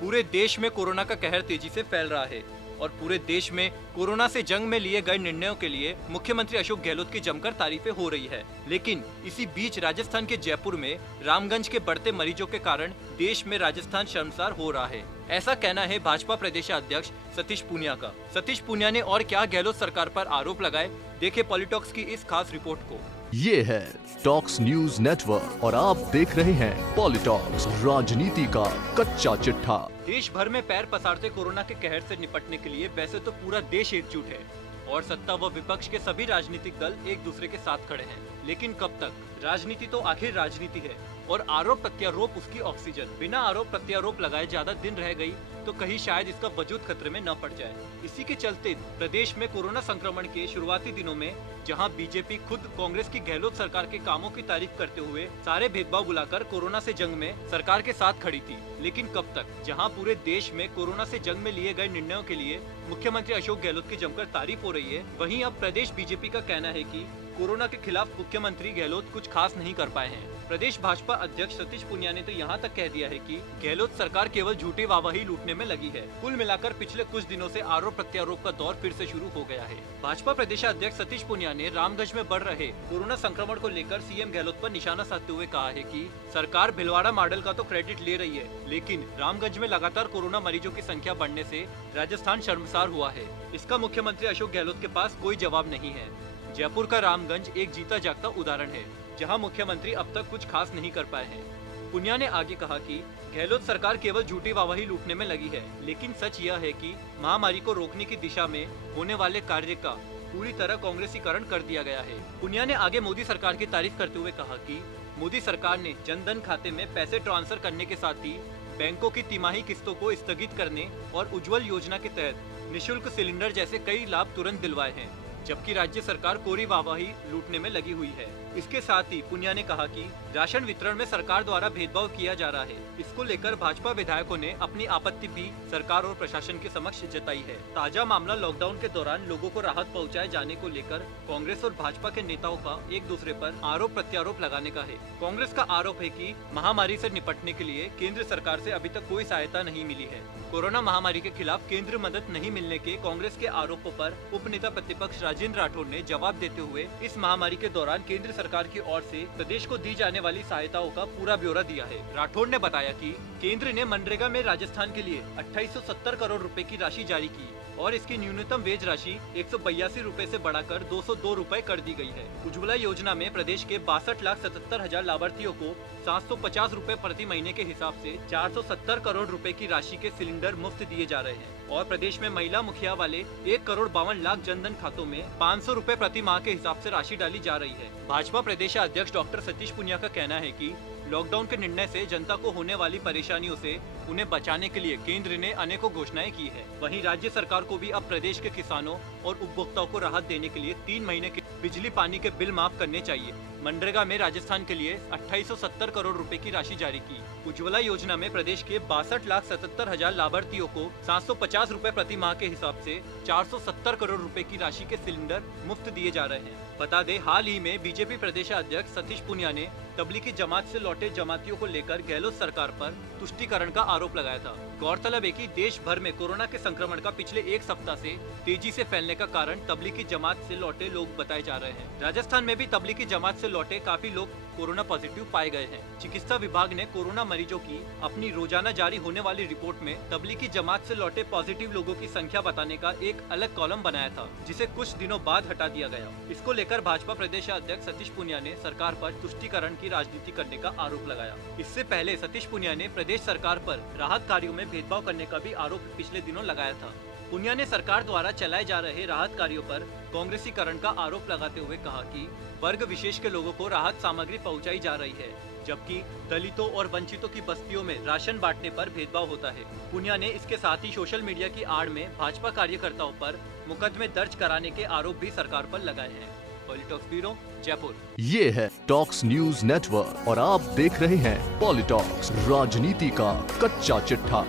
पूरे देश में कोरोना का कहर तेजी से फैल रहा है और पूरे देश में कोरोना से जंग में लिए गए निर्णयों के लिए मुख्यमंत्री अशोक गहलोत की जमकर तारीफें हो रही है। लेकिन इसी बीच राजस्थान के जयपुर में रामगंज के बढ़ते मरीजों के कारण देश में राजस्थान शर्मसार हो रहा है। ऐसा कहना है भाजपा प्रदेशाध्यक्ष सतीश पूनिया का। सतीश पूनिया ने और क्या गहलोत सरकार पर आरोप लगाए, देखे पॉलिटॉक्स की इस खास रिपोर्ट को। ये है टॉक्स न्यूज नेटवर्क और आप देख रहे हैं पॉलिटॉक्स, राजनीति का कच्चा चिट्ठा। देश भर में पैर पसारते कोरोना के कहर से निपटने के लिए वैसे तो पूरा देश एकजुट है और सत्ता व विपक्ष के सभी राजनीतिक दल एक दूसरे के साथ खड़े हैं। लेकिन कब तक? राजनीति तो आखिर राजनीति है और आरोप प्रत्यारोप उसकी ऑक्सीजन। बिना आरोप प्रत्यारोप लगाए ज्यादा दिन रह गई तो कहीं शायद इसका वजूद खतरे में न पड़ जाए। इसी के चलते प्रदेश में कोरोना संक्रमण के शुरुआती दिनों में जहां बीजेपी खुद कांग्रेस की गहलोत सरकार के कामों की तारीफ करते हुए सारे भेदभाव बुलाकर कोरोना से जंग में सरकार के साथ खड़ी थी, लेकिन कब तक? जहां पूरे देश में कोरोना से जंग में लिए गए निर्णयों के लिए मुख्यमंत्री अशोक गहलोत की जमकर तारीफ हो रही है, वहीं अब प्रदेश बीजेपी का कहना है कि कोरोना के खिलाफ मुख्यमंत्री गहलोत कुछ खास नहीं कर पाए हैं। प्रदेश भाजपा अध्यक्ष सतीश पूनिया ने तो यहाँ तक कह दिया है कि गहलोत सरकार केवल झूठी वाहवाही लूटने में लगी है। कुल मिलाकर पिछले कुछ दिनों से आरोप प्रत्यारोप का दौर फिर से शुरू हो गया है। भाजपा प्रदेशाध्यक्ष सतीश पूनिया ने रामगंज में बढ़ रहे कोरोना संक्रमण को लेकर सीएम गहलोत पर निशाना साधते हुए कहा है कि सरकार भिलवाड़ा मॉडल का तो क्रेडिट ले रही है, लेकिन रामगंज में लगातार कोरोना मरीजों की संख्या बढ़ने से राजस्थान शर्मसार हुआ है। इसका मुख्यमंत्री अशोक गहलोत के पास कोई जवाब नहीं है। जयपुर का रामगंज एक जीता जागता उदाहरण है, जहां मुख्यमंत्री अब तक कुछ खास नहीं कर पाए हैं। पूनिया ने आगे कहा कि गहलोत सरकार केवल झूठी वाहवाही लूटने में लगी है, लेकिन सच यह है कि महामारी को रोकने की दिशा में होने वाले कार्य का पूरी तरह कांग्रेसीकरण कर दिया गया है। पूनिया ने आगे मोदी सरकार की तारीफ करते हुए कहा कि मोदी सरकार ने जनधन खाते में पैसे ट्रांसफर करने के साथ ही बैंकों की तिमाही किस्तों को स्थगित करने और उज्जवल योजना के तहत निःशुल्क सिलेंडर जैसे कई लाभ तुरंत दिलवाए हैं, जबकि राज्य सरकार कोरी वाहवाही लूटने में लगी हुई है। इसके साथ ही पूनिया ने कहा कि राशन वितरण में सरकार द्वारा भेदभाव किया जा रहा है। इसको लेकर भाजपा विधायकों ने अपनी आपत्ति भी सरकार और प्रशासन के समक्ष जताई है। ताजा मामला लॉकडाउन के दौरान लोगों को राहत पहुंचाए जाने को लेकर कांग्रेस और भाजपा के नेताओं का एक दूसरे पर आरोप प्रत्यारोप लगाने का है। कांग्रेस का आरोप है कि महामारी से निपटने के लिए केंद्र सरकार से अभी तक कोई सहायता नहीं मिली है। कोरोना महामारी के खिलाफ केंद्र मदद नहीं मिलने के कांग्रेस के आरोपों पर उप नेता प्रतिपक्ष राजेंद्र राठौड़ ने जवाब देते हुए इस महामारी के दौरान केंद्र सरकार की ओर से प्रदेश को दी जाने वाली सहायताओं का पूरा ब्यौरा दिया है। राठौड़ ने बताया कि केंद्र ने मनरेगा में राजस्थान के लिए 2870 करोड़ रुपए की राशि जारी की और इसकी न्यूनतम वेज राशि 182 रुपए से बढ़ाकर 202 रुपए कर दी गई है। उज्ज्वला योजना में प्रदेश के 62,77,000 लाभार्थियों को 750 रुपए प्रति महीने के हिसाब से 470 करोड़ रुपए की राशि के सिलेंडर मुफ्त दिए जा रहे हैं और प्रदेश में महिला मुखिया वाले 1,52,00,000 जनधन खातों में 500 रुपए प्रति माह के हिसाब से राशि डाली जा रही है। भाजपा प्रदेशाध्यक्ष डॉक्टर सतीश पूनिया का कहना है कि लॉकडाउन के निर्णय से जनता को होने वाली परेशानियों से उन्हें बचाने के लिए केंद्र ने अनेकों घोषणाएं की है। वहीं राज्य सरकार को भी अब प्रदेश के किसानों और उपभोक्ताओं को राहत देने के लिए 3 महीने के बिजली पानी के बिल माफ करने चाहिए। मनरेगा में राजस्थान के लिए 2870 करोड़ रुपए की राशि जारी की। उज्ज्वला योजना में प्रदेश के 62,77,000 लाभार्थियों को 750 रुपए प्रति माह के हिसाब से 470 करोड़ रुपए की राशि के सिलेंडर मुफ्त दिए जा रहे हैं। बता दें, हाल ही में बीजेपी प्रदेशाध्यक्ष सतीश पूनिया ने तबलीगी जमात से लौटे जमातियों को लेकर गहलोत सरकार पर तुष्टीकरण का आरोप लगाया था। गौरतलब है कि देश भर में कोरोना के संक्रमण का पिछले एक सप्ताह से तेजी से फैलने का कारण तबलीगी जमात से लौटे लोग बताए जा रहे हैं। राजस्थान में भी तबलीगी जमात से लौटे काफी लोग कोरोना पॉजिटिव पाए गए हैं। चिकित्सा विभाग ने कोरोना मरीजों की अपनी रोजाना जारी होने वाली रिपोर्ट में तबलीगी जमात से लौटे पॉजिटिव लोगों की संख्या बताने का एक अलग कॉलम बनाया था, जिसे कुछ दिनों बाद हटा दिया गया। इसको लेकर भाजपा प्रदेशाध्यक्ष सतीश पूनिया ने सरकार पर तुष्टीकरण की राजनीति करने का आरोप लगाया। इससे पहले सतीश पूनिया ने प्रदेश सरकार पर राहत कार्यों में भेदभाव करने का भी आरोप पिछले दिनों लगाया था। पूनिया ने सरकार द्वारा चलाए जा रहे राहत कार्यों पर कांग्रेसीकरण का आरोप लगाते हुए कहा कि वर्ग विशेष के लोगों को राहत सामग्री पहुंचाई जा रही है, जबकि दलितों और वंचितों की बस्तियों में राशन बांटने पर भेदभाव होता है। पूनिया ने इसके साथ ही सोशल मीडिया की आड़ में भाजपा कार्यकर्ताओं पर मुकदमे दर्ज कराने के आरोप भी सरकार पर लगाए हैं। पॉलिटॉक्स ब्यूरो, जयपुर। ये है टॉक्स न्यूज नेटवर्क और आप देख रहे हैं पॉलिटॉक्स, राजनीति का कच्चा चिट्ठा।